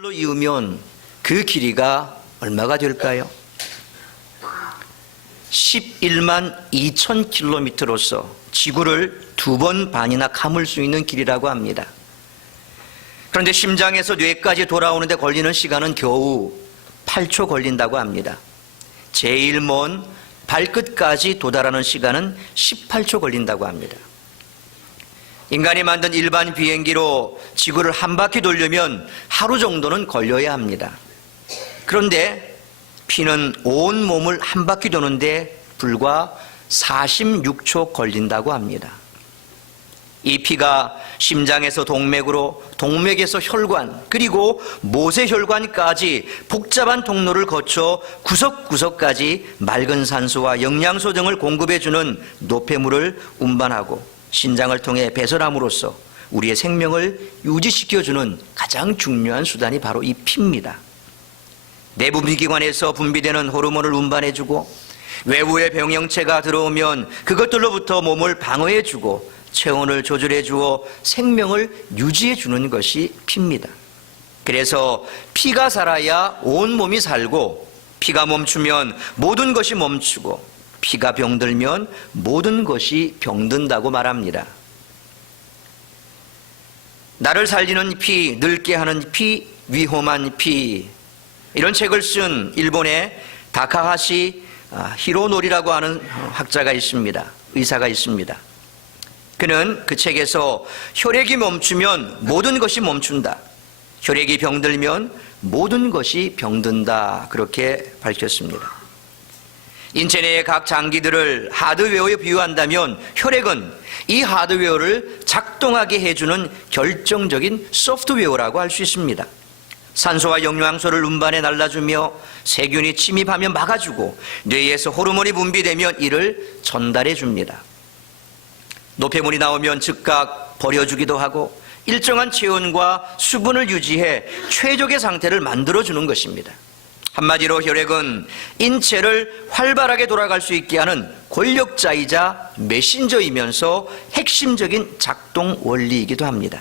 로 이으면 그 길이가 얼마가 될까요? 11만 2천 킬로미터로서 지구를 2번 반이나 감을 수 있는 길이라고 합니다. 그런데 심장에서 뇌까지 돌아오는데 걸리는 시간은 겨우 8초 걸린다고 합니다. 제일 먼 발끝까지 도달하는 시간은 18초 걸린다고 합니다. 인간이 만든 일반 비행기로 지구를 한 바퀴 돌려면 하루 정도는 걸려야 합니다. 그런데 피는 온 몸을 한 바퀴 도는데 불과 46초 걸린다고 합니다. 이 피가 심장에서 동맥으로, 동맥에서 혈관, 그리고 모세혈관까지 복잡한 통로를 거쳐 구석구석까지 맑은 산소와 영양소 등을 공급해주는 노폐물을 운반하고 신장을 통해 배설함으로써 우리의 생명을 유지시켜주는 가장 중요한 수단이 바로 이 피입니다. 내분비기관에서 분비되는 호르몬을 운반해주고 외부의 병형체가 들어오면 그것들로부터 몸을 방어해주고 체온을 조절해주어 생명을 유지해주는 것이 피입니다. 그래서 피가 살아야 온 몸이 살고 피가 멈추면 모든 것이 멈추고 피가 병들면 모든 것이 병든다고 말합니다. 나를 살리는 피, 늙게 하는 피, 위험한 피, 이런 책을 쓴 일본의 다카하시 히로노리라고 하는 학자가 있습니다. 의사가 있습니다. 그는 그 책에서 혈액이 멈추면 모든 것이 멈춘다, 혈액이 병들면 모든 것이 병든다, 그렇게 밝혔습니다. 인체 내의 각 장기들을 하드웨어에 비유한다면 혈액은 이 하드웨어를 작동하게 해주는 결정적인 소프트웨어라고 할 수 있습니다. 산소와 영양소를 운반해 날라주며 세균이 침입하면 막아주고 뇌에서 호르몬이 분비되면 이를 전달해 줍니다. 노폐물이 나오면 즉각 버려주기도 하고 일정한 체온과 수분을 유지해 최적의 상태를 만들어주는 것입니다. 한마디로 혈액은 인체를 활발하게 돌아갈 수 있게 하는 권력자이자 메신저이면서 핵심적인 작동 원리이기도 합니다.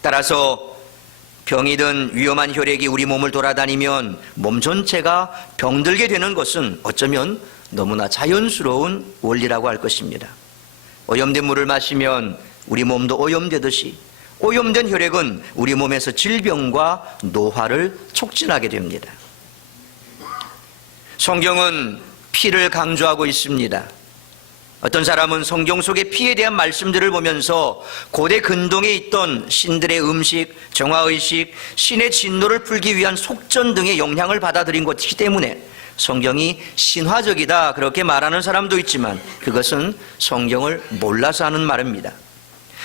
따라서 병이든 위험한 혈액이 우리 몸을 돌아다니면 몸 전체가 병들게 되는 것은 어쩌면 너무나 자연스러운 원리라고 할 것입니다. 오염된 물을 마시면 우리 몸도 오염되듯이 오염된 혈액은 우리 몸에서 질병과 노화를 촉진하게 됩니다. 성경은 피를 강조하고 있습니다. 어떤 사람은 성경 속의 피에 대한 말씀들을 보면서 고대 근동에 있던 신들의 음식, 정화의식, 신의 진노를 풀기 위한 속전 등의 영향을 받아들인 것이기 때문에 성경이 신화적이다, 그렇게 말하는 사람도 있지만 그것은 성경을 몰라서 하는 말입니다.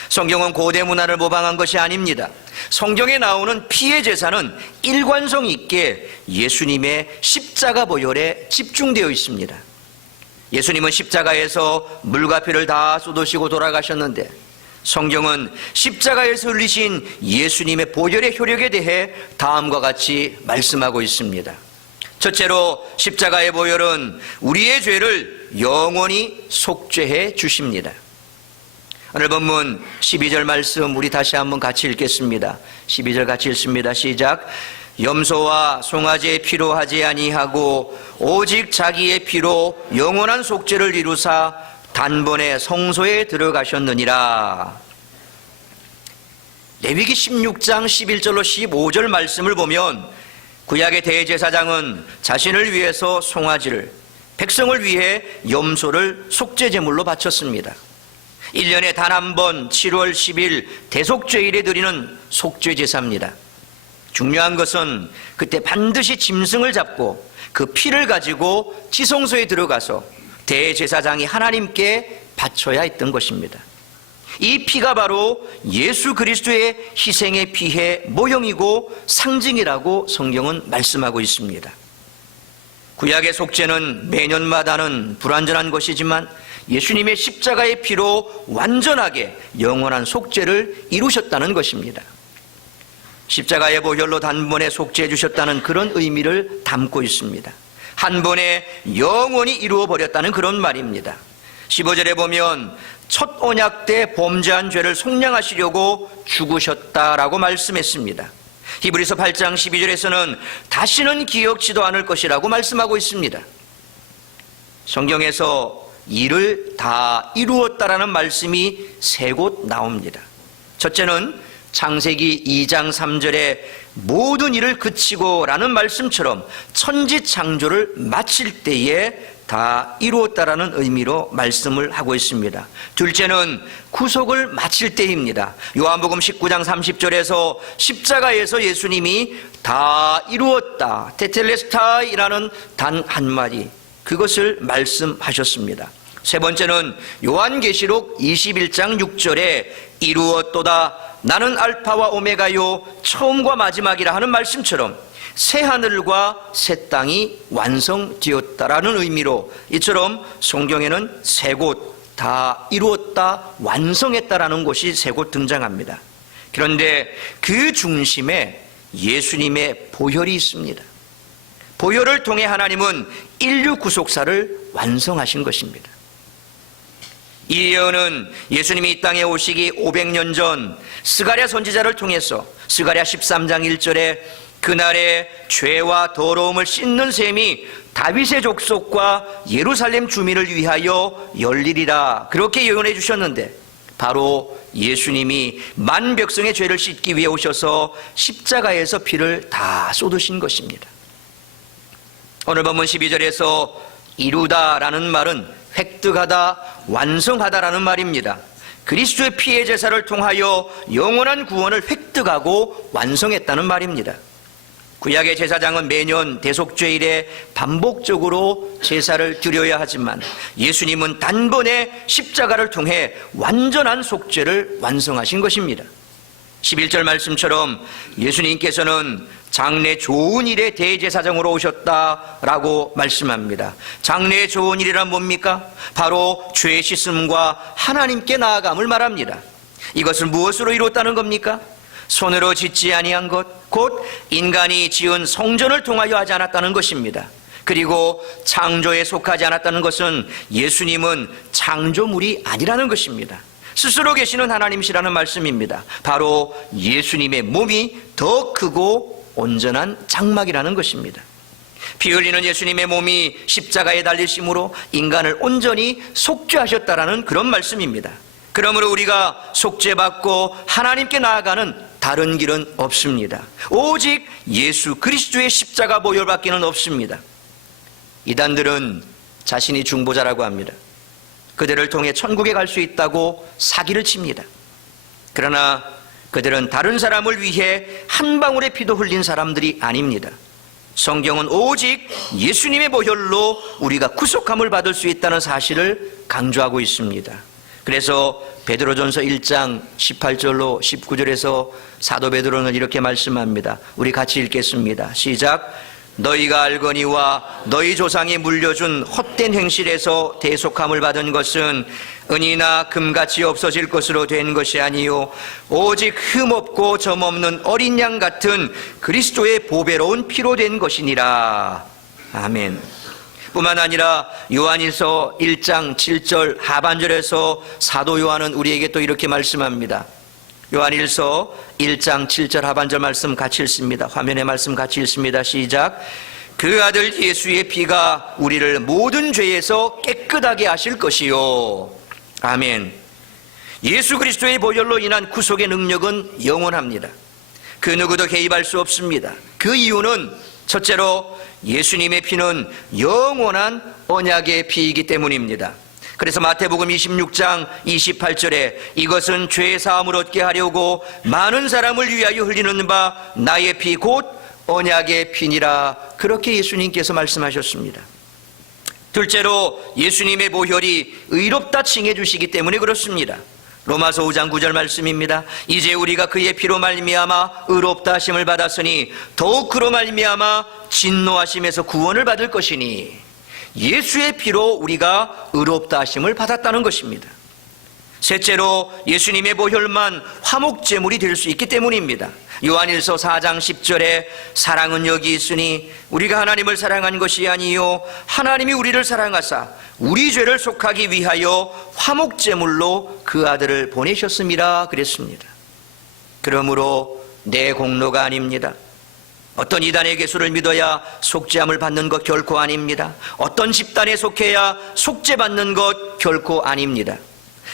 성경은 고대 문화를 모방한 것이 아닙니다. 성경에 나오는 피의 제사는 일관성 있게 예수님의 십자가 보혈에 집중되어 있습니다. 예수님은 십자가에서 물과 피를 다 쏟으시고 돌아가셨는데 성경은 십자가에서 흘리신 예수님의 보혈의 효력에 대해 다음과 같이 말씀하고 있습니다. 첫째로 십자가의 보혈은 우리의 죄를 영원히 속죄해 주십니다. 오늘 본문 12절 말씀 우리 다시 한번 같이 읽겠습니다. 12절 같이 읽습니다. 시작. 염소와 송아지의 피로 하지 아니하고 오직 자기의 피로 영원한 속죄를 이루사 단번에 성소에 들어가셨느니라. 레위기 16장 11절로 15절 말씀을 보면 구약의 대제사장은 자신을 위해서 송아지를, 백성을 위해 염소를 속죄제물로 바쳤습니다. 1년에 단 한 번 7월 10일 대속죄일에 드리는 속죄제사입니다. 중요한 것은 그때 반드시 짐승을 잡고 그 피를 가지고 지성소에 들어가서 대제사장이 하나님께 바쳐야 했던 것입니다. 이 피가 바로 예수 그리스도의 희생의 피의 모형이고 상징이라고 성경은 말씀하고 있습니다. 구약의 속죄는 매년마다는 불완전한 것이지만 예수님의 십자가의 피로 완전하게 영원한 속죄를 이루셨다는 것입니다. 십자가의 보혈로 단번에 속죄해 주셨다는 그런 의미를 담고 있습니다. 한 번에 영원히 이루어버렸다는 그런 말입니다. 15절에 보면 첫 언약 때 범죄한 죄를 속량하시려고 죽으셨다라고 말씀했습니다. 히브리서 8장 12절에서는 다시는 기억지도 않을 것이라고 말씀하고 있습니다. 성경에서 일을 다 이루었다라는 말씀이 세 곳 나옵니다. 첫째는 창세기 2장 3절에 모든 일을 그치고 라는 말씀처럼 천지창조를 마칠 때에 다 이루었다라는 의미로 말씀을 하고 있습니다. 둘째는 구속을 마칠 때입니다. 요한복음 19장 30절에서 십자가에서 예수님이 다 이루었다, 테텔레스타이라는 단 한마디, 그것을 말씀하셨습니다. 세 번째는 요한계시록 21장 6절에 이루었도다, 나는 알파와 오메가요 처음과 마지막이라 하는 말씀처럼 새 하늘과 새 땅이 완성되었다라는 의미로 이처럼 성경에는 세 곳 다 이루었다, 완성했다라는 곳이 세 곳 등장합니다. 그런데 그 중심에 예수님의 보혈이 있습니다. 보혈을 통해 하나님은 인류 구속사를 완성하신 것입니다. 이 예언은 예수님이 이 땅에 오시기 500년 전 스가랴 선지자를 통해서 스가랴 13장 1절에 그날에 죄와 더러움을 씻는 셈이 다윗의 족속과 예루살렘 주민을 위하여 열리리라, 그렇게 예언해 주셨는데 바로 예수님이 만 백성의 죄를 씻기 위해 오셔서 십자가에서 피를 다 쏟으신 것입니다. 오늘 본문 12절에서 이루다라는 말은 획득하다, 완성하다라는 말입니다. 그리스도의 피의 제사를 통하여 영원한 구원을 획득하고 완성했다는 말입니다. 구약의 제사장은 매년 대속죄일에 반복적으로 제사를 드려야 하지만 예수님은 단번에 십자가를 통해 완전한 속죄를 완성하신 것입니다. 11절 말씀처럼 예수님께서는 장래 좋은 일의 대제사장으로 오셨다라고 말씀합니다. 장래 좋은 일이란 뭡니까? 바로 죄 씻음과 하나님께 나아감을 말합니다. 이것을 무엇으로 이뤘다는 겁니까? 손으로 짓지 아니한 것, 곧 인간이 지은 성전을 통하여 하지 않았다는 것입니다. 그리고 창조에 속하지 않았다는 것은 예수님은 창조물이 아니라는 것입니다. 스스로 계시는 하나님이시라는 말씀입니다. 바로 예수님의 몸이 더 크고 온전한 장막이라는 것입니다. 피 흘리는 예수님의 몸이 십자가에 달리심으로 인간을 온전히 속죄하셨다라는 그런 말씀입니다. 그러므로 우리가 속죄받고 하나님께 나아가는 다른 길은 없습니다. 오직 예수 그리스도의 십자가 보혈밖에는 없습니다. 이단들은 자신이 중보자라고 합니다. 그들을 통해 천국에 갈 수 있다고 사기를 칩니다. 그러나 그들은 다른 사람을 위해 한 방울의 피도 흘린 사람들이 아닙니다. 성경은 오직 예수님의 보혈로 우리가 구속함을 받을 수 있다는 사실을 강조하고 있습니다. 그래서 베드로전서 1장 18절로 19절에서 사도 베드로는 이렇게 말씀합니다. 우리 같이 읽겠습니다. 시작. 너희가 알거니와 너희 조상이 물려준 헛된 행실에서 대속함을 받은 것은 은이나 금같이 없어질 것으로 된 것이 아니요 오직 흠없고 점없는 어린 양 같은 그리스도의 보배로운 피로 된 것이니라. 아멘. 뿐만 아니라 요한일서 1장 7절 하반절에서 사도 요한은 우리에게 또 이렇게 말씀합니다. 요한일서 1장 7절 하반절 말씀 같이 읽습니다. 화면에 말씀 같이 읽습니다. 시작. 그 아들 예수의 피가 우리를 모든 죄에서 깨끗하게 하실 것이요. 아멘. 예수 그리스도의 보혈로 인한 구속의 능력은 영원합니다. 그 누구도 개입할 수 없습니다. 그 이유는 첫째로 예수님의 피는 영원한 언약의 피이기 때문입니다. 그래서 마태복음 26장 28절에 이것은 죄 사함을 얻게 하려고 많은 사람을 위하여 흘리는 바 나의 피 곧 언약의 피니라, 그렇게 예수님께서 말씀하셨습니다. 둘째로 예수님의 보혈이 의롭다 칭해 주시기 때문에 그렇습니다. 로마서 5장 9절 말씀입니다. 이제 우리가 그의 피로 말미암아 의롭다 하심을 받았으니 더욱 그로 말미암아 진노하심에서 구원을 받을 것이니, 예수의 피로 우리가 의롭다 하심을 받았다는 것입니다. 셋째로 예수님의 보혈만 화목제물이 될 수 있기 때문입니다. 요한일서 4장 10절에 사랑은 여기 있으니 우리가 하나님을 사랑한 것이 아니요 하나님이 우리를 사랑하사 우리 죄를 속하기 위하여 화목제물로 그 아들을 보내셨음이라 그랬습니다. 그러므로 내 공로가 아닙니다. 어떤 이단의 개수를 믿어야 속죄함을 받는 것 결코 아닙니다. 어떤 집단에 속해야 속죄받는 것 결코 아닙니다.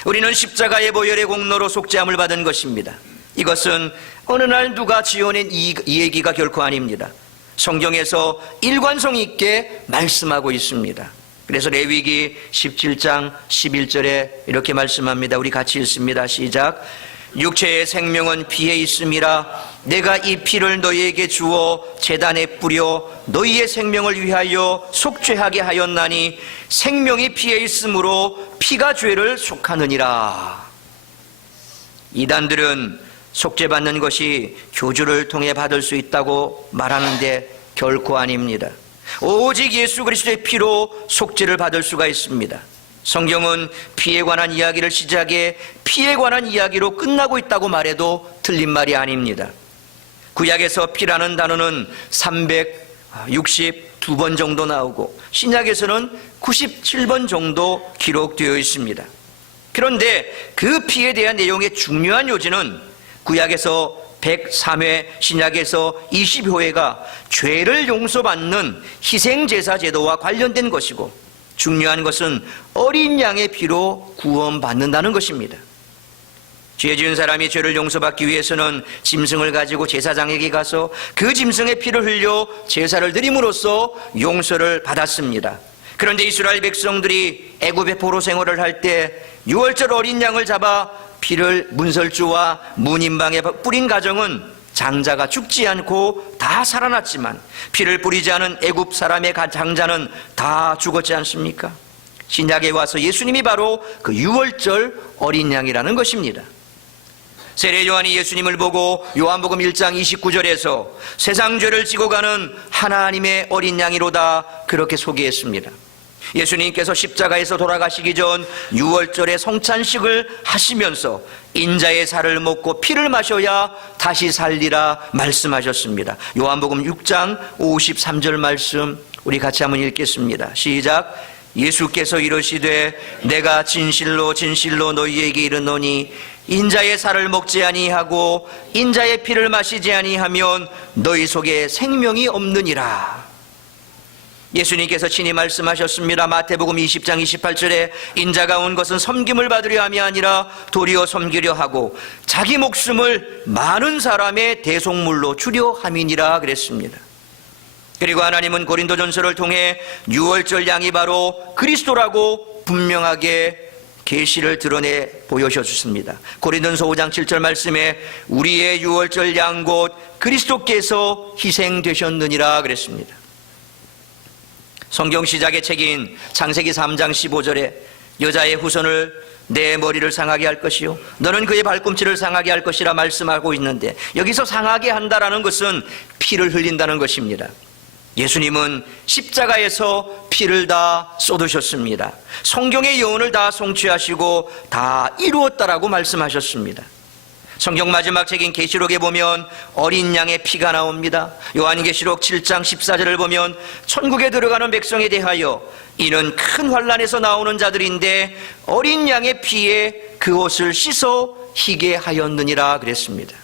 우리는 십자가의 보혈의 공로로 속죄함을 받은 것입니다. 이것은 어느 날 누가 지어낸 이 얘기가 결코 아닙니다. 성경에서 일관성 있게 말씀하고 있습니다. 그래서 레위기 17장 11절에 이렇게 말씀합니다. 우리 같이 읽습니다. 시작. 육체의 생명은 피에 있음이라. 내가 이 피를 너희에게 주어 제단에 뿌려 너희의 생명을 위하여 속죄하게 하였나니 생명이 피에 있으므로 피가 죄를 속하느니라. 이단들은 속죄받는 것이 교주를 통해 받을 수 있다고 말하는데 결코 아닙니다. 오직 예수 그리스도의 피로 속죄를 받을 수가 있습니다. 성경은 피에 관한 이야기를 시작해 피에 관한 이야기로 끝나고 있다고 말해도 틀린 말이 아닙니다. 구약에서 피라는 단어는 362번 정도 나오고 신약에서는 97번 정도 기록되어 있습니다. 그런데 그 피에 대한 내용의 중요한 요지는 구약에서 103회, 신약에서 20호회가 죄를 용서받는 희생제사 제도와 관련된 것이고, 중요한 것은 어린 양의 피로 구원받는다는 것입니다. 죄 지은 사람이 죄를 용서받기 위해서는 짐승을 가지고 제사장에게 가서 그 짐승의 피를 흘려 제사를 드림으로써 용서를 받았습니다. 그런데 이스라엘 백성들이 애굽의 포로 생활을 할 때 6월절 어린 양을 잡아 피를 문설주와 문인방에 뿌린 가정은 장자가 죽지 않고 다 살아났지만 피를 뿌리지 않은 애굽 사람의 장자는 다 죽었지 않습니까? 신약에 와서 예수님이 바로 그 6월절 어린 양이라는 것입니다. 세례 요한이 예수님을 보고 요한복음 1장 29절에서 세상 죄를 지고 가는 하나님의 어린 양이로다 그렇게 소개했습니다. 예수님께서 십자가에서 돌아가시기 전 6월절에 성찬식을 하시면서 인자의 살을 먹고 피를 마셔야 다시 살리라 말씀하셨습니다. 요한복음 6장 53절 말씀 우리 같이 한번 읽겠습니다. 시작. 예수께서 이르시되 내가 진실로 진실로 너희에게 이르노니 인자의 살을 먹지 아니하고 인자의 피를 마시지 아니하면 너희 속에 생명이 없느니라. 예수님께서 친히 말씀하셨습니다. 마태복음 20장 28절에 인자가 온 것은 섬김을 받으려 함이 아니라 도리어 섬기려 하고 자기 목숨을 많은 사람의 대속물로 주려 함이니라 그랬습니다. 그리고 하나님은 고린도전서를 통해 6월절 양이 바로 그리스도라고 분명하게 계시를 드러내 보여주셨습니다. 고린도전서 5장 7절 말씀에 우리의 6월절 양 곧 그리스도께서 희생되셨느니라 그랬습니다. 성경 시작의 책인 창세기 3장 15절에 여자의 후손을 내 머리를 상하게 할 것이요 너는 그의 발꿈치를 상하게 할 것이라 말씀하고 있는데 여기서 상하게 한다라는 것은 피를 흘린다는 것입니다. 예수님은 십자가에서 피를 다 쏟으셨습니다. 성경의 여운을 다 성취하시고 다 이루었다라고 말씀하셨습니다. 성경 마지막 책인 계시록에 보면 어린 양의 피가 나옵니다. 요한계시록 7장 14절을 보면 천국에 들어가는 백성에 대하여 이는 큰 환난에서 나오는 자들인데 어린 양의 피에 그 옷을 씻어 희게 하였느니라 그랬습니다.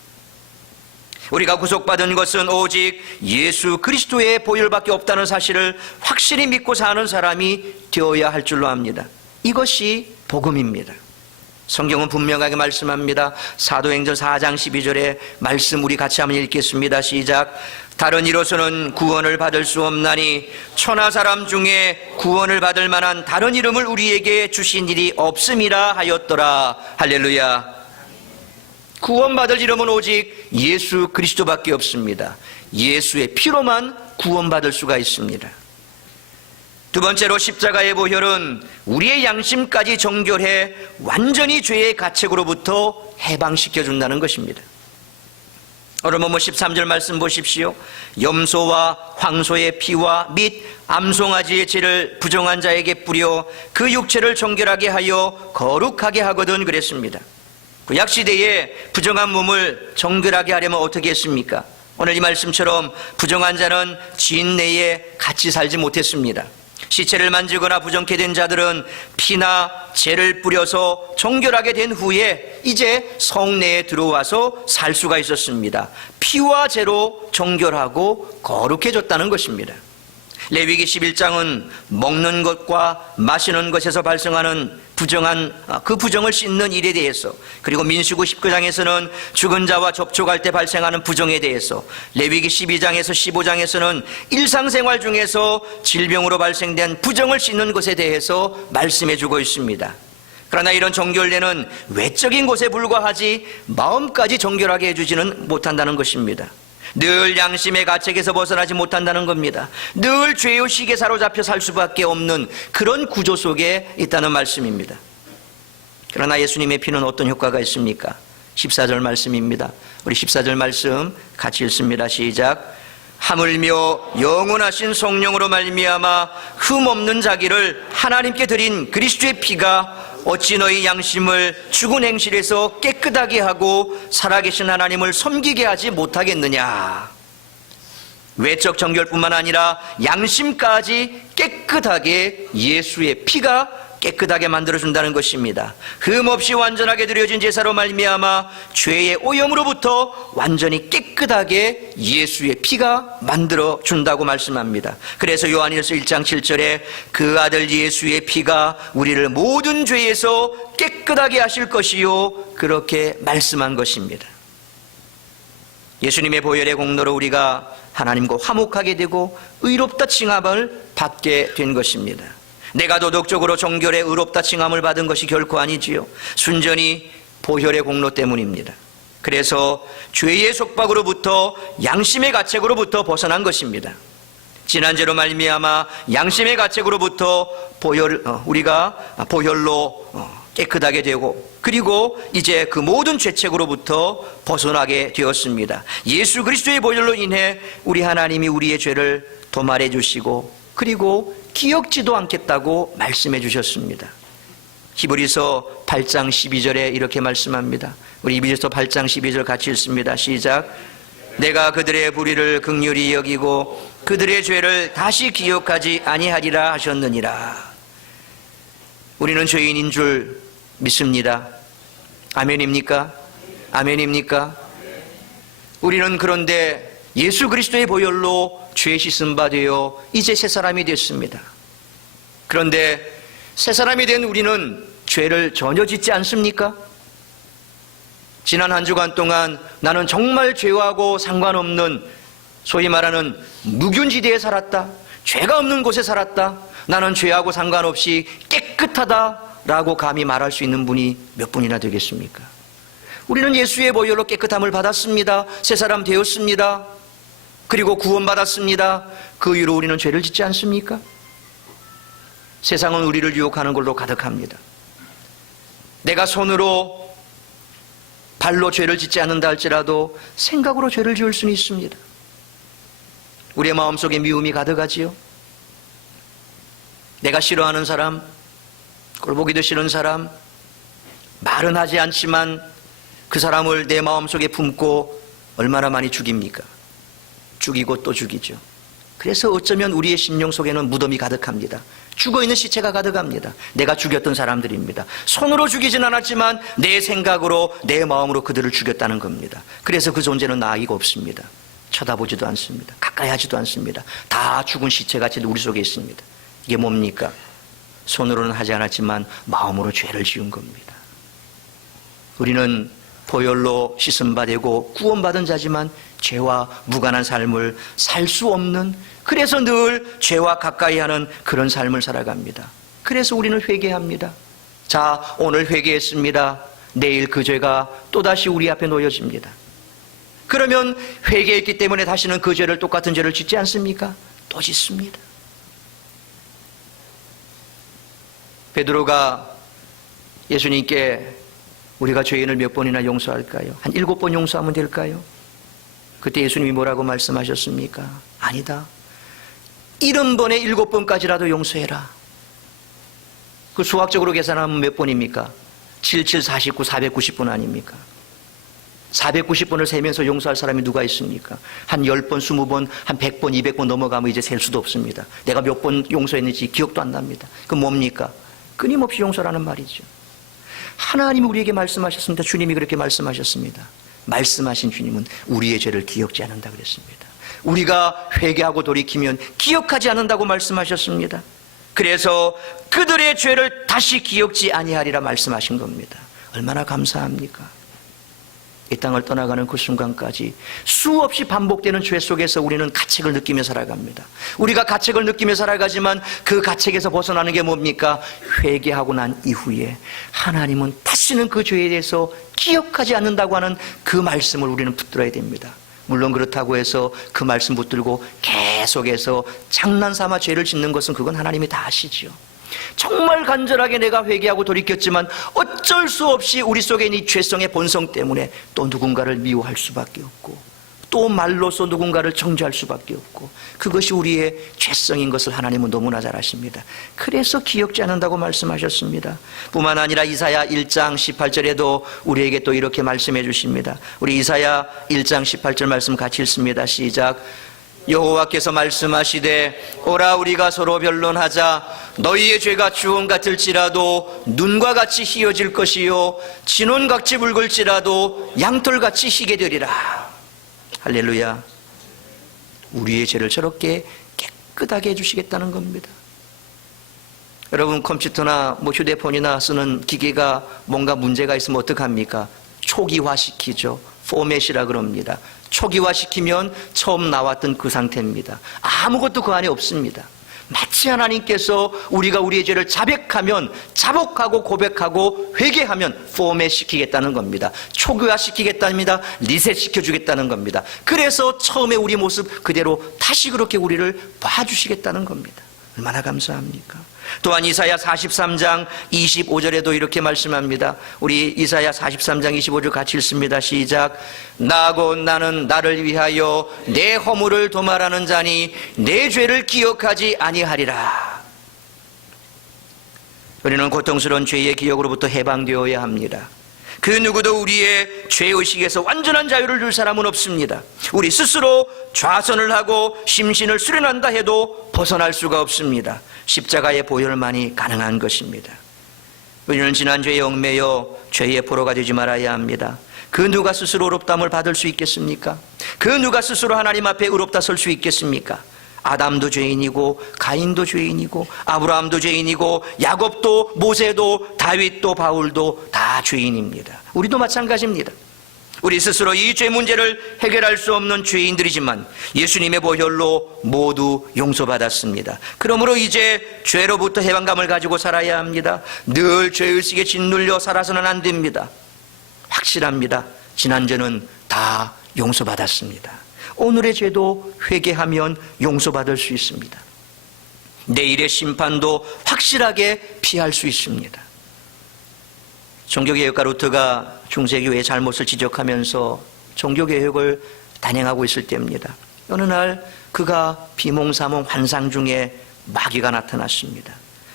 우리가 구속받은 것은 오직 예수 그리스도의 보혈밖에 없다는 사실을 확실히 믿고 사는 사람이 되어야 할 줄로 압니다. 이것이 복음입니다. 성경은 분명하게 말씀합니다. 사도행전 4장 12절에 말씀 우리 같이 한번 읽겠습니다. 시작. 다른 이로서는 구원을 받을 수 없나니 천하 사람 중에 구원을 받을 만한 다른 이름을 우리에게 주신 일이 없음이라 하였더라. 할렐루야. 구원받을 이름은 오직 예수 그리스도밖에 없습니다. 예수의 피로만 구원받을 수가 있습니다. 두 번째로 십자가의 보혈은 우리의 양심까지 정결해 완전히 죄의 가책으로부터 해방시켜준다는 것입니다. 오늘 13절 말씀 보십시오. 염소와 황소의 피와 및 암송아지의 죄를 부정한 자에게 뿌려 그 육체를 정결하게 하여 거룩하게 하거든 그랬습니다. 구약시대에 부정한 몸을 정결하게 하려면 어떻게 했습니까? 오늘 이 말씀처럼 부정한 자는 지인 내에 같이 살지 못했습니다. 시체를 만지거나 부정케 된 자들은 피나 재를 뿌려서 정결하게 된 후에 이제 성내에 들어와서 살 수가 있었습니다. 피와 재로 정결하고 거룩해졌다는 것입니다. 레위기 11장은 먹는 것과 마시는 것에서 발생하는 그 부정을 씻는 일에 대해서, 그리고 민수기 19장에서는 죽은 자와 접촉할 때 발생하는 부정에 대해서, 레위기 12장에서 15장에서는 일상생활 중에서 질병으로 발생된 부정을 씻는 것에 대해서 말씀해 주고 있습니다. 그러나 이런 정결례는 외적인 것에 불과하지 마음까지 정결하게 해주지는 못한다는 것입니다. 늘 양심의 가책에서 벗어나지 못한다는 겁니다. 늘 죄의식에 사로잡혀 살 수밖에 없는 그런 구조 속에 있다는 말씀입니다. 그러나 예수님의 피는 어떤 효과가 있습니까? 14절 말씀입니다. 우리 14절 말씀 같이 읽습니다. 시작. 하물며 영원하신 성령으로 말미암아 흠없는 자기를 하나님께 드린 그리스도의 피가 어찌 너희 양심을 죽은 행실에서 깨끗하게 하고 살아계신 하나님을 섬기게 하지 못하겠느냐. 외적 정결뿐만 아니라 양심까지 깨끗하게 예수의 피가 깨끗하게 만들어준다는 것입니다. 흠없이 완전하게 드려진 제사로 말미암아 죄의 오염으로부터 완전히 깨끗하게 예수의 피가 만들어준다고 말씀합니다. 그래서 요한일서 1장 7절에 그 아들 예수의 피가 우리를 모든 죄에서 깨끗하게 하실 것이요, 그렇게 말씀한 것입니다. 예수님의 보혈의 공로로 우리가 하나님과 화목하게 되고 의롭다 칭함을 받게 된 것입니다. 내가 도덕적으로 정결에 의롭다 칭함을 받은 것이 결코 아니지요. 순전히 보혈의 공로 때문입니다. 그래서 죄의 속박으로부터 양심의 가책으로부터 벗어난 것입니다. 지난죄로 말미암아 양심의 가책으로부터 우리가 보혈로 깨끗하게 되고, 그리고 이제 그 모든 죄책으로부터 벗어나게 되었습니다. 예수 그리스도의 보혈로 인해 우리 하나님이 우리의 죄를 도말해 주시고, 그리고 기억지도 않겠다고 말씀해 주셨습니다. 히브리서 8장 12절에 이렇게 말씀합니다. 우리 히브리서 8장 12절 같이 읽습니다. 시작. 내가 그들의 불의를 긍휼히 여기고 그들의 죄를 다시 기억하지 아니하리라 하셨느니라. 우리는 죄인인 줄 믿습니다. 아멘입니까? 아멘입니까? 우리는 그런데 예수 그리스도의 보혈로 죄 씻음 바 되어 이제 새 사람이 됐습니다. 그런데 새 사람이 된 우리는 죄를 전혀 짓지 않습니까? 지난 한 주간 동안 나는 정말 죄하고 상관없는, 소위 말하는 무균지대에 살았다, 죄가 없는 곳에 살았다, 나는 죄하고 상관없이 깨끗하다라고 감히 말할 수 있는 분이 몇 분이나 되겠습니까? 우리는 예수의 보혈로 깨끗함을 받았습니다. 새 사람 되었습니다. 그리고 구원받았습니다. 그 이후로 우리는 죄를 짓지 않습니까? 세상은 우리를 유혹하는 걸로 가득합니다. 내가 손으로 발로 죄를 짓지 않는다 할지라도 생각으로 죄를 지을 수는 있습니다. 우리의 마음속에 미움이 가득하지요. 내가 싫어하는 사람, 꼴보기도 싫은 사람, 말은 하지 않지만 그 사람을 내 마음속에 품고 얼마나 많이 죽입니까? 죽이고 또 죽이죠. 그래서 어쩌면 우리의 심령 속에는 무덤이 가득합니다. 죽어있는 시체가 가득합니다. 내가 죽였던 사람들입니다. 손으로 죽이진 않았지만 내 생각으로, 내 마음으로 그들을 죽였다는 겁니다. 그래서 그 존재는 나이가 없습니다. 쳐다보지도 않습니다. 가까이 하지도 않습니다. 다 죽은 시체같이 우리 속에 있습니다. 이게 뭡니까? 손으로는 하지 않았지만 마음으로 죄를 지은 겁니다. 우리는 보혈로 씻음 받고 구원받은 자지만 죄와 무관한 삶을 살 수 없는, 그래서 늘 죄와 가까이 하는 그런 삶을 살아갑니다. 그래서 우리는 회개합니다. 자, 오늘 회개했습니다. 내일 그 죄가 또다시 우리 앞에 놓여집니다. 그러면 회개했기 때문에 다시는 그 죄를, 똑같은 죄를 짓지 않습니까? 또 짓습니다. 베드로가 예수님께 우리가 죄인을 몇 번이나 용서할까요? 한 7번 용서하면 될까요? 그때 예수님이 뭐라고 말씀하셨습니까? 아니다. 70번에 7번까지라도 용서해라. 그 수학적으로 계산하면 몇 번입니까? 7, 7, 49, 490번 아닙니까? 490번을 세면서 용서할 사람이 누가 있습니까? 한 10번, 20번, 한 100번, 200번 넘어가면 이제 셀 수도 없습니다. 내가 몇 번 용서했는지 기억도 안 납니다. 그건 뭡니까? 끊임없이 용서라는 말이죠. 하나님이 우리에게 말씀하셨습니다. 주님이 그렇게 말씀하셨습니다. 말씀하신 주님은 우리의 죄를 기억지 않는다 그랬습니다. 우리가 회개하고 돌이키면 기억하지 않는다고 말씀하셨습니다. 그래서 그들의 죄를 다시 기억지 아니하리라 말씀하신 겁니다. 얼마나 감사합니까? 이 땅을 떠나가는 그 순간까지 수없이 반복되는 죄 속에서 우리는 가책을 느끼며 살아갑니다. 우리가 가책을 느끼며 살아가지만 그 가책에서 벗어나는 게 뭡니까? 회개하고 난 이후에 하나님은 다시는 그 죄에 대해서 기억하지 않는다고 하는 그 말씀을 우리는 붙들어야 됩니다. 물론 그렇다고 해서 그 말씀 붙들고 계속해서 장난삼아 죄를 짓는 것은 그건 하나님이 다 아시지요. 정말 간절하게 내가 회개하고 돌이켰지만 어쩔 수 없이 우리 속에 있는 이 죄성의 본성 때문에 또 누군가를 미워할 수밖에 없고 또 말로써 누군가를 정죄할 수밖에 없고 그것이 우리의 죄성인 것을 하나님은 너무나 잘 아십니다. 그래서 기억지 않는다고 말씀하셨습니다. 뿐만 아니라 이사야 1장 18절에도 우리에게 또 이렇게 말씀해 주십니다. 우리 이사야 1장 18절 말씀 같이 읽습니다. 시작. 여호와께서 말씀하시되 오라 우리가 서로 변론하자. 너희의 죄가 주홍 같을지라도 눈과 같이 희어질 것이요 진홍같이 붉을지라도 양털같이 희게 되리라. 할렐루야. 우리의 죄를 저렇게 깨끗하게 해주시겠다는 겁니다. 여러분 컴퓨터나 휴대폰이나 쓰는 기계가 뭔가 문제가 있으면 어떡합니까? 초기화시키죠. 포맷이라 그럽니다. 초기화시키면 처음 나왔던 그 상태입니다. 아무것도 그 안에 없습니다. 마치 하나님께서 우리가 우리의 죄를 자백하면 자복하고 고백하고 회개하면 포맷시키겠다는 겁니다. 초기화시키겠답니다. 리셋시켜주겠다는 겁니다. 그래서 처음에 우리 모습 그대로 다시 그렇게 우리를 봐주시겠다는 겁니다. 얼마나 감사합니까? 또한 이사야 43장 25절에도 이렇게 말씀합니다. 우리 이사야 43장 25절 같이 읽습니다. 시작. 나고 나는 나를 위하여 내 허물을 도말하는 자니 내 죄를 기억하지 아니하리라. 우리는 고통스러운 죄의 기억으로부터 해방되어야 합니다. 그 누구도 우리의 죄의식에서 완전한 자유를 줄 사람은 없습니다. 우리 스스로 좌선을 하고 심신을 수련한다 해도 벗어날 수가 없습니다. 십자가의 보혈만이 가능한 것입니다. 우리는 지난 죄에 얽매여 죄의 포로가 되지 말아야 합니다. 그 누가 스스로 의롭다함을 받을 수 있겠습니까? 그 누가 스스로 하나님 앞에 의롭다 설 수 있겠습니까? 아담도 죄인이고 가인도 죄인이고 아브라함도 죄인이고 야곱도 모세도 다윗도 바울도 다 죄인입니다. 우리도 마찬가지입니다. 우리 스스로 이 죄 문제를 해결할 수 없는 죄인들이지만 예수님의 보혈로 모두 용서받았습니다. 그러므로 이제 죄로부터 해방감을 가지고 살아야 합니다. 늘 죄의식에 짓눌려 살아서는 안 됩니다. 확실합니다. 지난 죄는 다 용서받았습니다. 오늘의 죄도 회개하면 용서받을 수 있습니다. 내일의 심판도 확실하게 피할 수 있습니다. 종교개혁가 루터가 중세교회의 잘못을 지적하면서 종교개혁을 단행하고 있을 때입니다. 어느 날 그가 비몽사몽 환상 중에 마귀가 나타났습니다.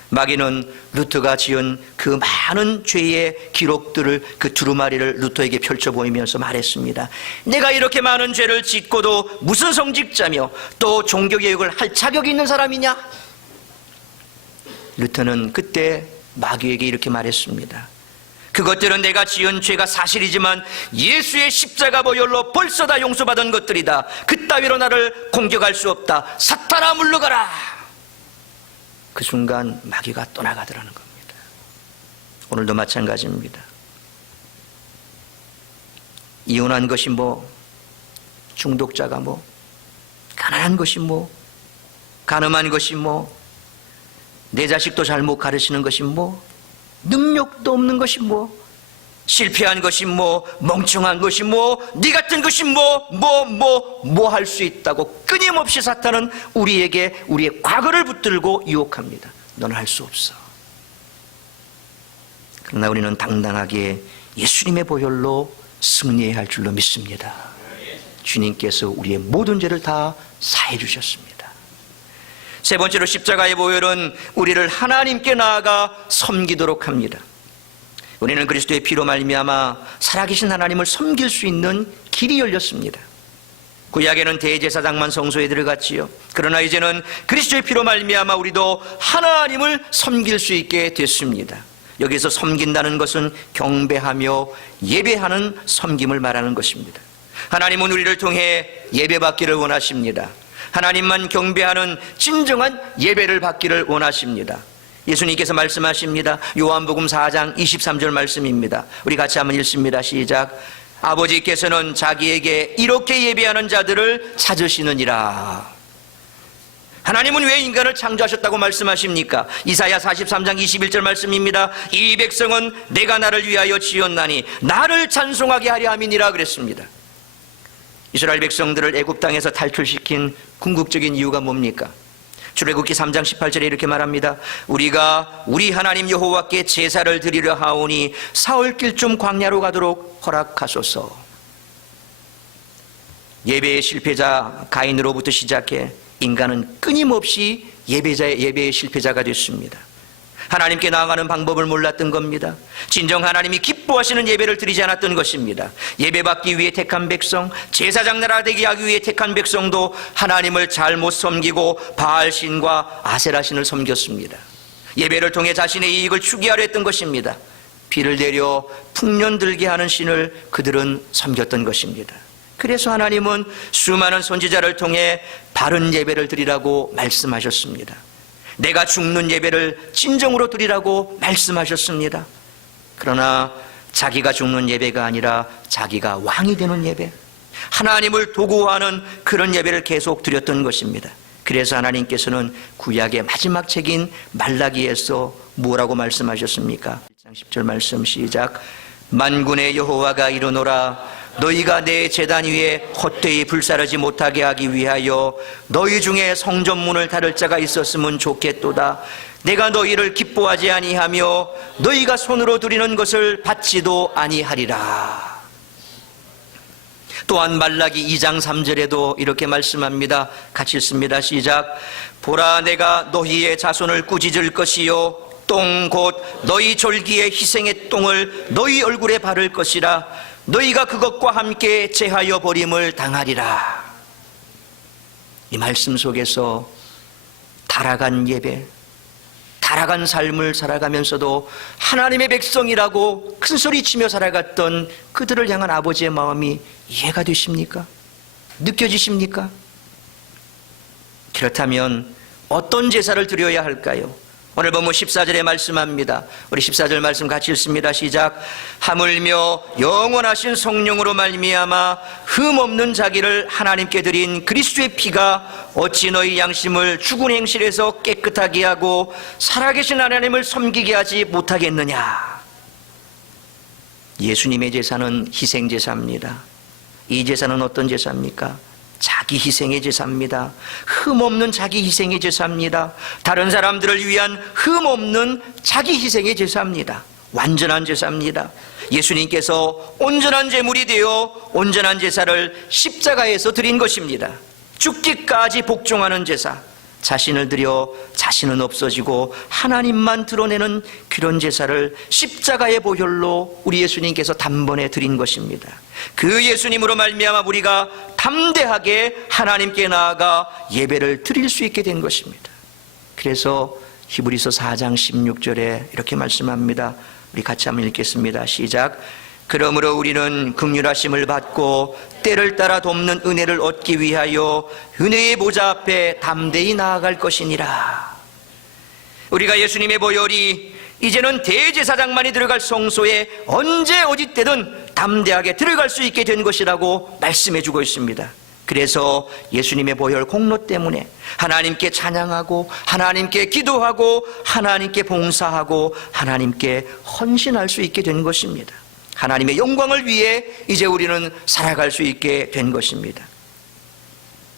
마귀는 루터가 지은 그 많은 죄의 기록들을 그 두루마리를 루터에게 펼쳐 보이면서 말했습니다. 내가 이렇게 많은 죄를 짓고도 무슨 성직자며 또 종교개혁을 할 자격이 있는 사람이냐? 루터는 그때 마귀에게 이렇게 말했습니다. 그것들은 내가 지은 죄가 사실이지만 예수의 십자가 보혈로 벌써 다 용서받은 것들이다. 그따위로 나를 공격할 수 없다. 사탄아 물러가라. 그 순간 마귀가 떠나가더라는 겁니다. 오늘도 마찬가지입니다. 이혼한 것이 뭐, 중독자가 뭐, 가난한 것이 뭐, 간음한 것이 뭐, 내 자식도 잘못 가르치는 것이 뭐, 능력도 없는 것이 뭐, 실패한 것이 뭐, 멍청한 것이 뭐, 네 같은 것이 뭐 할 수 있다고 끊임없이 사탄은 우리에게 우리의 과거를 붙들고 유혹합니다. 너는 할 수 없어. 그러나 우리는 당당하게 예수님의 보혈로 승리해야 할 줄로 믿습니다. 주님께서 우리의 모든 죄를 다 사해 주셨습니다. 세 번째로 십자가의 보혈은 우리를 하나님께 나아가 섬기도록 합니다. 우리는 그리스도의 피로 말미암아 살아계신 하나님을 섬길 수 있는 길이 열렸습니다. 구약에는 대제사장만 성소에 들어갔지요. 그러나 이제는 그리스도의 피로 말미암아 우리도 하나님을 섬길 수 있게 됐습니다. 여기서 섬긴다는 것은 경배하며 예배하는 섬김을 말하는 것입니다. 하나님은 우리를 통해 예배받기를 원하십니다. 하나님만 경배하는 진정한 예배를 받기를 원하십니다. 예수님께서 말씀하십니다. 요한복음 4장 23절 말씀입니다. 우리 같이 한번 읽습니다. 시작. 아버지께서는 자기에게 이렇게 예배하는 자들을 찾으시느니라. 하나님은 왜 인간을 창조하셨다고 말씀하십니까? 이사야 43장 21절 말씀입니다. 이 백성은 내가 나를 위하여 지었나니 나를 찬송하게 하려 함이니라 그랬습니다. 이스라엘 백성들을 애굽 땅에서 탈출시킨 궁극적인 이유가 뭡니까? 출애굽기 3장 18절에 이렇게 말합니다. 우리가 우리 하나님 여호와께 제사를 드리려 하오니 사흘길쯤 광야로 가도록 허락하소서. 예배의 실패자 가인으로부터 시작해 인간은 끊임없이 예배의 실패자가 됐습니다. 하나님께 나아가는 방법을 몰랐던 겁니다. 진정 하나님이 기뻐하시는 예배를 드리지 않았던 것입니다. 예배받기 위해 택한 백성, 제사장 나라 되게 하기 위해 택한 백성도 하나님을 잘못 섬기고 바알신과 아세라신을 섬겼습니다. 예배를 통해 자신의 이익을 추구하려 했던 것입니다. 비를 내려 풍년 들게 하는 신을 그들은 섬겼던 것입니다. 그래서 하나님은 수많은 선지자를 통해 바른 예배를 드리라고 말씀하셨습니다. 내가 죽는 예배를 진정으로 드리라고 말씀하셨습니다. 그러나 자기가 죽는 예배가 아니라 자기가 왕이 되는 예배, 하나님을 도구화하는 그런 예배를 계속 드렸던 것입니다. 그래서 하나님께서는 구약의 마지막 책인 말라기에서 뭐라고 말씀하셨습니까? 1장 10절 말씀 시작. 만군의 여호와가 이르노라 너희가 내 제단 위에 헛되이 불사르지 못하게 하기 위하여 너희 중에 성전문을 다룰 자가 있었으면 좋겠도다. 내가 너희를 기뻐하지 아니하며 너희가 손으로 드리는 것을 받지도 아니하리라. 또한 말라기 2장 3절에도 이렇게 말씀합니다. 같이 읽습니다. 시작. 보라 내가 너희의 자손을 꾸짖을 것이요 똥 곧 너희 졸기의 희생의 똥을 너희 얼굴에 바를 것이라. 너희가 그것과 함께 제하여 버림을 당하리라. 이 말씀 속에서 타락한 예배, 타락한 삶을 살아가면서도 하나님의 백성이라고 큰소리치며 살아갔던 그들을 향한 아버지의 마음이 이해가 되십니까? 느껴지십니까? 그렇다면 어떤 제사를 드려야 할까요? 오늘 본문 14절에 말씀합니다. 우리 14절 말씀 같이 읽습니다. 시작. 하물며 영원하신 성령으로 말미암아 흠없는 자기를 하나님께 드린 그리스도의 피가 어찌 너희 양심을 죽은 행실에서 깨끗하게 하고 살아계신 하나님을 섬기게 하지 못하겠느냐. 예수님의 제사는 희생제사입니다. 이 제사는 어떤 제사입니까? 자기 희생의 제사입니다. 흠없는 자기 희생의 제사입니다. 다른 사람들을 위한 흠없는 자기 희생의 제사입니다. 완전한 제사입니다. 예수님께서 온전한 제물이 되어 온전한 제사를 십자가에서 드린 것입니다. 죽기까지 복종하는 제사, 자신을 드려 자신은 없어지고 하나님만 드러내는 그런 제사를 십자가의 보혈로 우리 예수님께서 단번에 드린 것입니다. 그 예수님으로 말미암아 우리가 담대하게 하나님께 나아가 예배를 드릴 수 있게 된 것입니다. 그래서 히브리서 4장 16절에 이렇게 말씀합니다. 우리 같이 한번 읽겠습니다. 시작. 그러므로 우리는 긍휼하심을 받고 때를 따라 돕는 은혜를 얻기 위하여 은혜의 보좌 앞에 담대히 나아갈 것이니라. 우리가 예수님의 보혈이 이제는 대제사장만이 들어갈 성소에 언제 어디 때든 담대하게 들어갈 수 있게 된 것이라고 말씀해 주고 있습니다. 그래서 예수님의 보혈 공로 때문에 하나님께 찬양하고 하나님께 기도하고 하나님께 봉사하고 하나님께 헌신할 수 있게 된 것입니다. 하나님의 영광을 위해 이제 우리는 살아갈 수 있게 된 것입니다.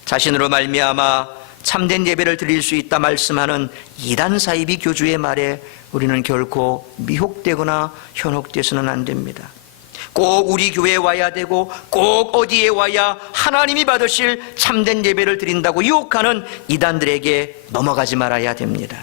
자신으로 말미암아 참된 예배를 드릴 수 있다 말씀하는 이단 사이비 교주의 말에 우리는 결코 미혹되거나 현혹돼서는 안 됩니다. 꼭 우리 교회에 와야 되고 꼭 어디에 와야 하나님이 받으실 참된 예배를 드린다고 유혹하는 이단들에게 넘어가지 말아야 됩니다.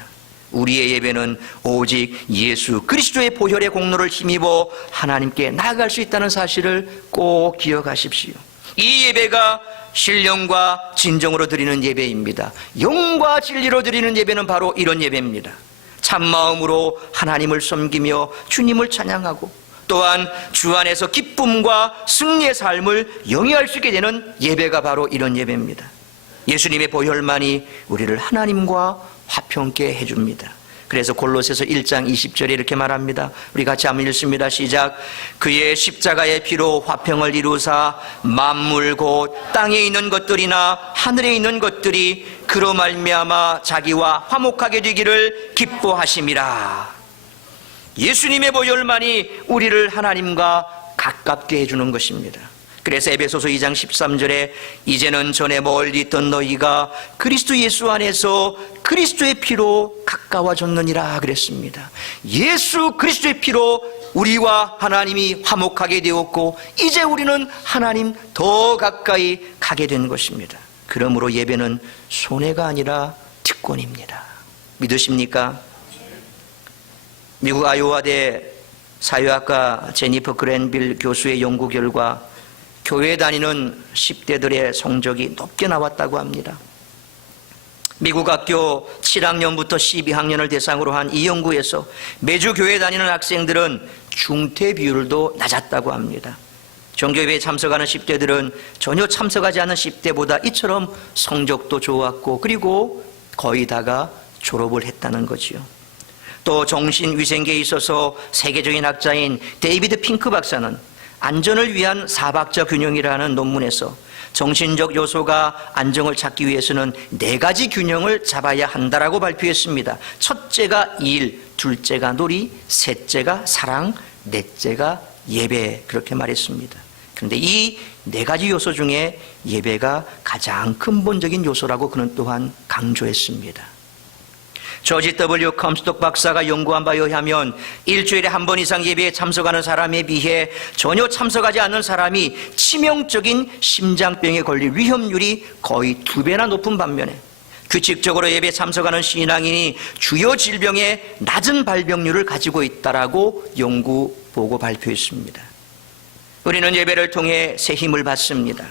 우리의 예배는 오직 예수 그리스도의 보혈의 공로를 힘입어 하나님께 나아갈 수 있다는 사실을 꼭 기억하십시오. 이 예배가 신령과 진정으로 드리는 예배입니다. 영과 진리로 드리는 예배는 바로 이런 예배입니다. 참마음으로 하나님을 섬기며 주님을 찬양하고 또한 주 안에서 기쁨과 승리의 삶을 영위할 수 있게 되는 예배가 바로 이런 예배입니다. 예수님의 보혈만이 우리를 하나님과 화평케 해줍니다. 그래서 골로새서 1장 20절에 이렇게 말합니다. 우리 같이 한번 읽습니다. 시작. 그의 십자가의 피로 화평을 이루사 만물 곧 땅에 있는 것들이나 하늘에 있는 것들이 그로 말미암아 자기와 화목하게 되기를 기뻐하심이라. 예수님의 보혈만이 우리를 하나님과 가깝게 해주는 것입니다. 그래서 에베소서 2장 13절에 이제는 전에 멀리 있던 너희가 그리스도 예수 안에서 그리스도의 피로 가까워졌느니라 그랬습니다. 예수 그리스도의 피로 우리와 하나님이 화목하게 되었고 이제 우리는 하나님 더 가까이 가게 된 것입니다. 그러므로 예배는 손해가 아니라 특권입니다. 믿으십니까? 미국 아이오와대 사회학과 제니퍼 그랜빌 교수의 연구 결과 교회 다니는 10대들의 성적이 높게 나왔다고 합니다. 미국 학교 7학년부터 12학년을 대상으로 한 이 연구에서 매주 교회 다니는 학생들은 중퇴 비율도 낮았다고 합니다. 종교회에 참석하는 10대들은 전혀 참석하지 않은 10대보다 이처럼 성적도 좋았고 그리고 거의 다가 졸업을 했다는 거지요. 또 정신위생계에 있어서 세계적인 학자인 데이비드 핑크 박사는 안전을 위한 사박자 균형이라는 논문에서 정신적 요소가 안정을 찾기 위해서는 4가지 균형을 잡아야 한다라고 발표했습니다. 첫째가 일, 둘째가 놀이, 셋째가 사랑, 넷째가 예배, 그렇게 말했습니다. 그런데 이 4가지 요소 중에 예배가 가장 근본적인 요소라고 그는 또한 강조했습니다. 조지 W. 컴스톡 박사가 연구한 바에 의하면 일주일에 한 번 이상 예배에 참석하는 사람에 비해 전혀 참석하지 않는 사람이 치명적인 심장병에 걸릴 위험률이 거의 2배나 높은 반면에 규칙적으로 예배에 참석하는 신앙인이 주요 질병의 낮은 발병률을 가지고 있다라고 연구 보고 발표했습니다. 우리는 예배를 통해 새 힘을 받습니다.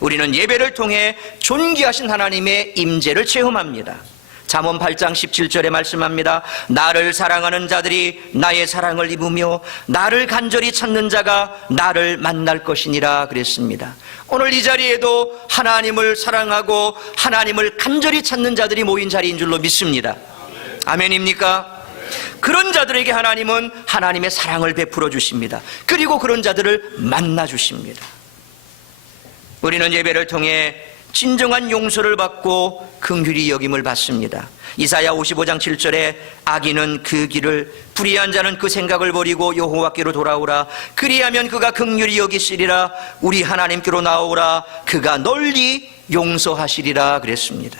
우리는 예배를 통해 존귀하신 하나님의 임재를 체험합니다. 잠언 8장 17절에 말씀합니다. 나를 사랑하는 자들이 나의 사랑을 입으며 나를 간절히 찾는 자가 나를 만날 것이니라 그랬습니다. 오늘 이 자리에도 하나님을 사랑하고 하나님을 간절히 찾는 자들이 모인 자리인 줄로 믿습니다. 아멘입니까? 그런 자들에게 하나님은 하나님의 사랑을 베풀어 주십니다. 그리고 그런 자들을 만나 주십니다. 우리는 예배를 통해 진정한 용서를 받고 긍휼히 여김을 받습니다. 이사야 55장 7절에 악인은 그 길을 불의한 자는 그 생각을 버리고 여호와께로 돌아오라. 그리하면 그가 긍휼히 여기시리라. 우리 하나님께로 나오라. 그가 널리 용서하시리라 그랬습니다.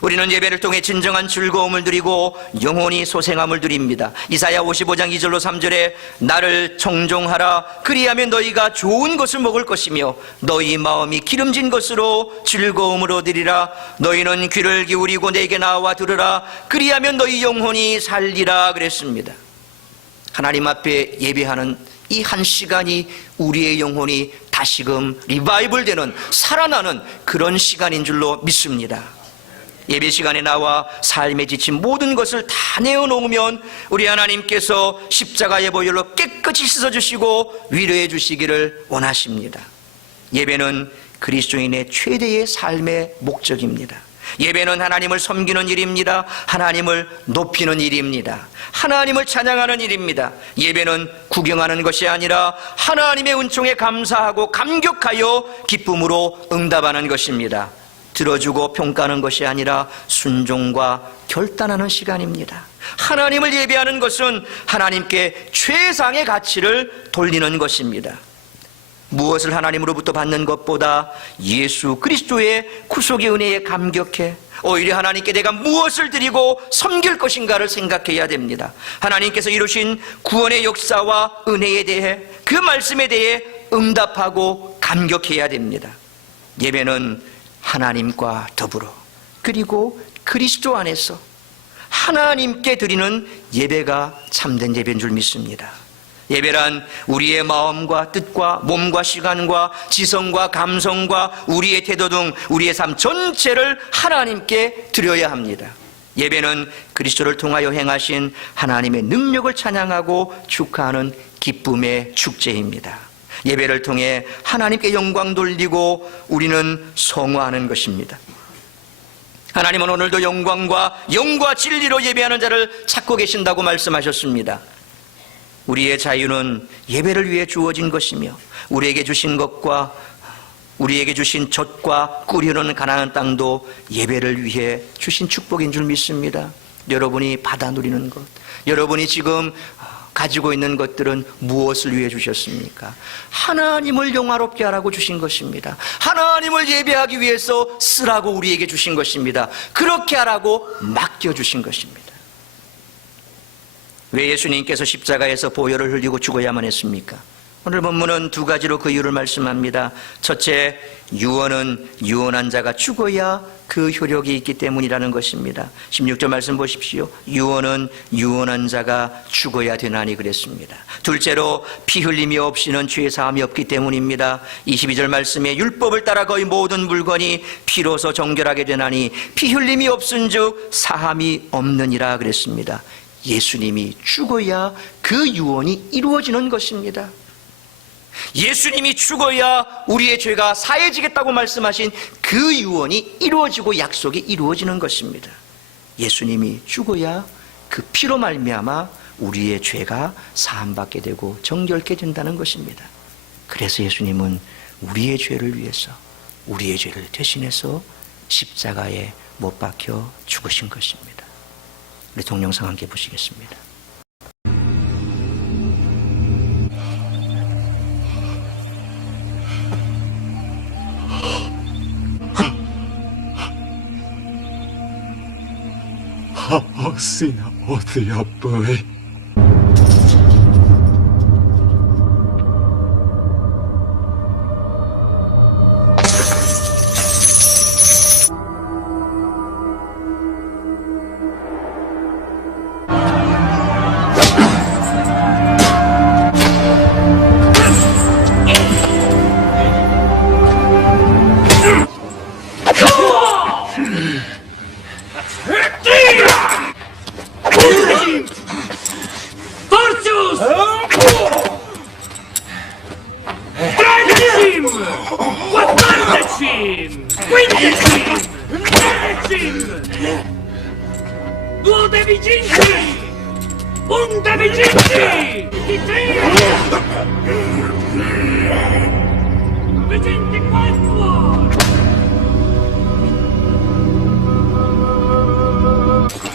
우리는 예배를 통해 진정한 즐거움을 누리고 영혼이 소생함을 누립니다. 이사야 55장 2절로 3절에 나를 청종하라. 그리하면 너희가 좋은 것을 먹을 것이며 너희 마음이 기름진 것으로 즐거움을 얻으리라. 너희는 귀를 기울이고 내게 나와 들으라. 그리하면 너희 영혼이 살리라 그랬습니다. 하나님 앞에 예배하는 이 한 시간이 우리의 영혼이 다시금 리바이벌 되는 살아나는 그런 시간인 줄로 믿습니다. 예배 시간에 나와 삶에 지친 모든 것을 다 내어놓으면 우리 하나님께서 십자가의 보혈로 깨끗이 씻어주시고 위로해 주시기를 원하십니다. 예배는 그리스도인의 최대의 삶의 목적입니다. 예배는 하나님을 섬기는 일입니다. 하나님을 높이는 일입니다. 하나님을 찬양하는 일입니다. 예배는 구경하는 것이 아니라 하나님의 은총에 감사하고 감격하여 기쁨으로 응답하는 것입니다. 들어주고 평가하는 것이 아니라 순종과 결단하는 시간입니다. 하나님을 예배하는 것은 하나님께 최상의 가치를 돌리는 것입니다. 무엇을 하나님으로부터 받는 것보다 예수 그리스도의 구속의 은혜에 감격해 오히려 하나님께 내가 무엇을 드리고 섬길 것인가를 생각해야 됩니다. 하나님께서 이루신 구원의 역사와 은혜에 대해 그 말씀에 대해 응답하고 감격해야 됩니다. 예배는 하나님과 더불어 그리고 그리스도 안에서 하나님께 드리는 예배가 참된 예배인 줄 믿습니다. 예배란 우리의 마음과 뜻과 몸과 시간과 지성과 감성과 우리의 태도 등 우리의 삶 전체를 하나님께 드려야 합니다. 예배는 그리스도를 통하여 행하신 하나님의 능력을 찬양하고 축하하는 기쁨의 축제입니다. 예배를 통해 하나님께 영광 돌리고 우리는 성화하는 것입니다. 하나님은 오늘도 영광과 영과 진리로 예배하는 자를 찾고 계신다고 말씀하셨습니다. 우리의 자유는 예배를 위해 주어진 것이며 우리에게 주신 것과 우리에게 주신 젖과 꿀이 흐르는 가나안 땅도 예배를 위해 주신 축복인 줄 믿습니다. 여러분이 받아 누리는 것, 여러분이 지금 가지고 있는 것들은 무엇을 위해 주셨습니까? 하나님을 영화롭게 하라고 주신 것입니다. 하나님을 예배하기 위해서 쓰라고 우리에게 주신 것입니다. 그렇게 하라고 맡겨주신 것입니다. 왜 예수님께서 십자가에서 보혈을 흘리고 죽어야만 했습니까? 오늘 본문은 두 가지로 그 이유를 말씀합니다. 첫째, 유언은 유언한 자가 죽어야 그 효력이 있기 때문이라는 것입니다. 16절 말씀 보십시오. 유언은 유언한 자가 죽어야 되나니 그랬습니다. 둘째로, 피 흘림이 없이는 죄 사함이 없기 때문입니다. 22절 말씀에 율법을 따라 거의 모든 물건이 피로서 정결하게 되나니 피 흘림이 없은즉 사함이 없느니라 그랬습니다. 예수님이 죽어야 그 유언이 이루어지는 것입니다. 예수님이 죽어야 우리의 죄가 사해지겠다고 말씀하신 그 유언이 이루어지고 약속이 이루어지는 것입니다. 예수님이 죽어야 그 피로 말미암아 우리의 죄가 사함받게 되고 정결케 된다는 것입니다. 그래서 예수님은 우리의 죄를 위해서 우리의 죄를 대신해서 십자가에 못 박혀 죽으신 것입니다. 우리 동영상 함께 보시겠습니다. Sina othia boy. Due devi vinci! Un devi vinci! Vigenti quattro!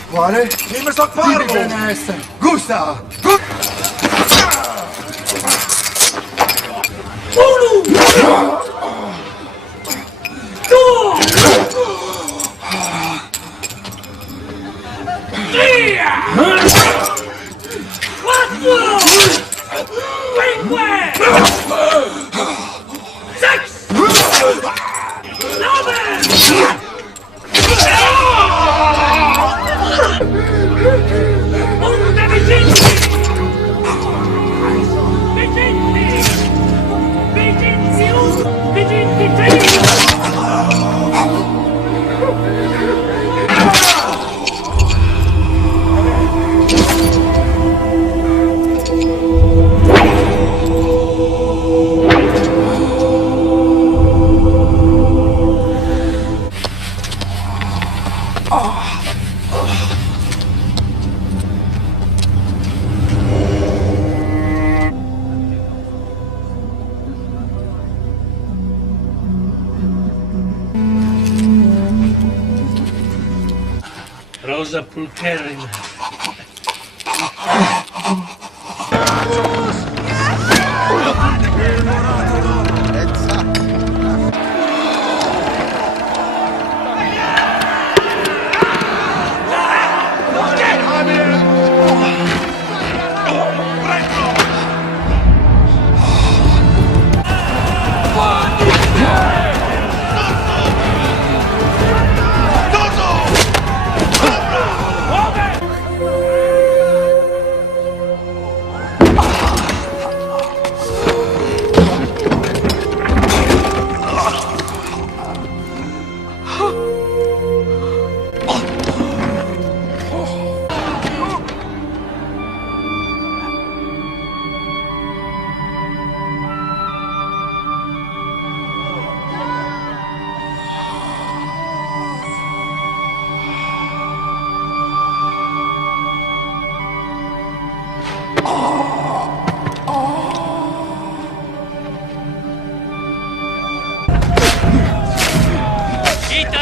Quale? Dimmi sto farlo! Gusta! Uno! Due! Tre! Quattro! Cinque! Six! Nove! Un devi vinci! Vigenti! Vigenti uno! Vigenti tre! Rosa pulcherrima.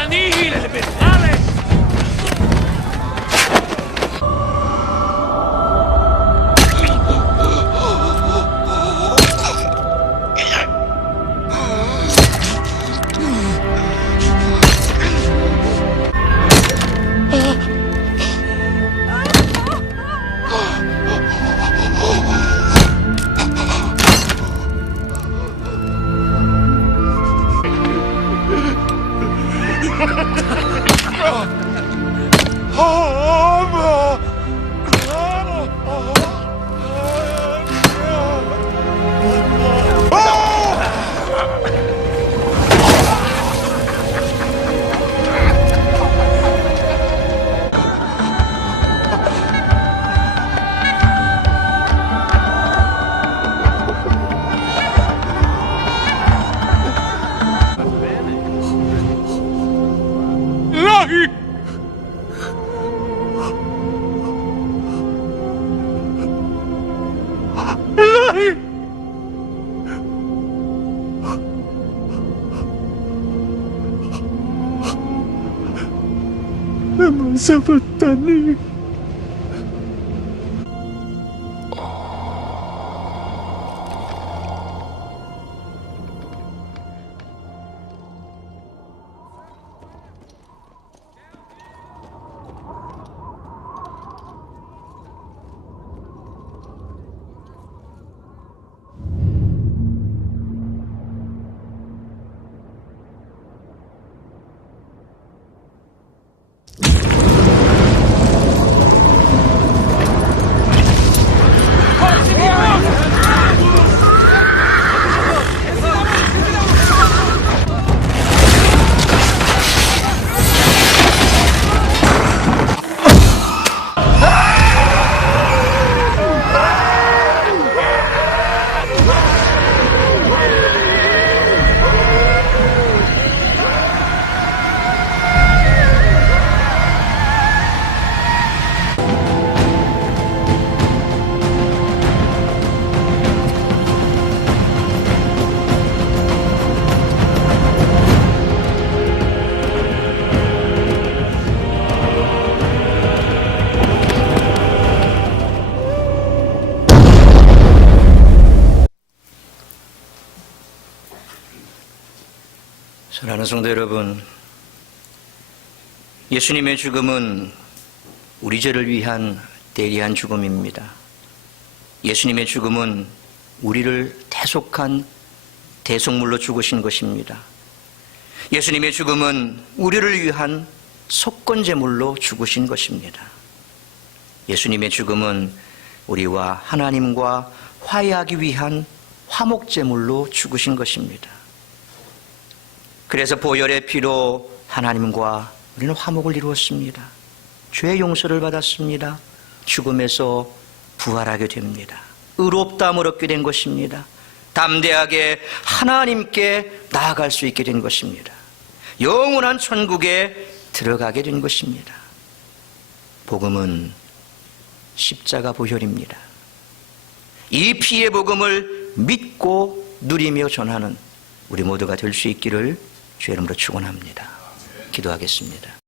nihil Betales! 나만 잡았다니. 사랑하는 성도 여러분, 예수님의 죽음은 우리 죄를 위한 대리한 죽음입니다. 예수님의 죽음은 우리를 대속한 대속물로 죽으신 것입니다. 예수님의 죽음은 우리를 위한 속건제물로 죽으신 것입니다. 예수님의 죽음은 우리와 하나님과 화해하기 위한 화목제물로 죽으신 것입니다. 그래서 보혈의 피로 하나님과 우리는 화목을 이루었습니다. 죄 용서를 받았습니다. 죽음에서 부활하게 됩니다. 의롭다함을 얻게 된 것입니다. 담대하게 하나님께 나아갈 수 있게 된 것입니다. 영원한 천국에 들어가게 된 것입니다. 복음은 십자가 보혈입니다. 이 피의 복음을 믿고 누리며 전하는 우리 모두가 될 수 있기를 주의 이름으로 축원합니다. 기도하겠습니다.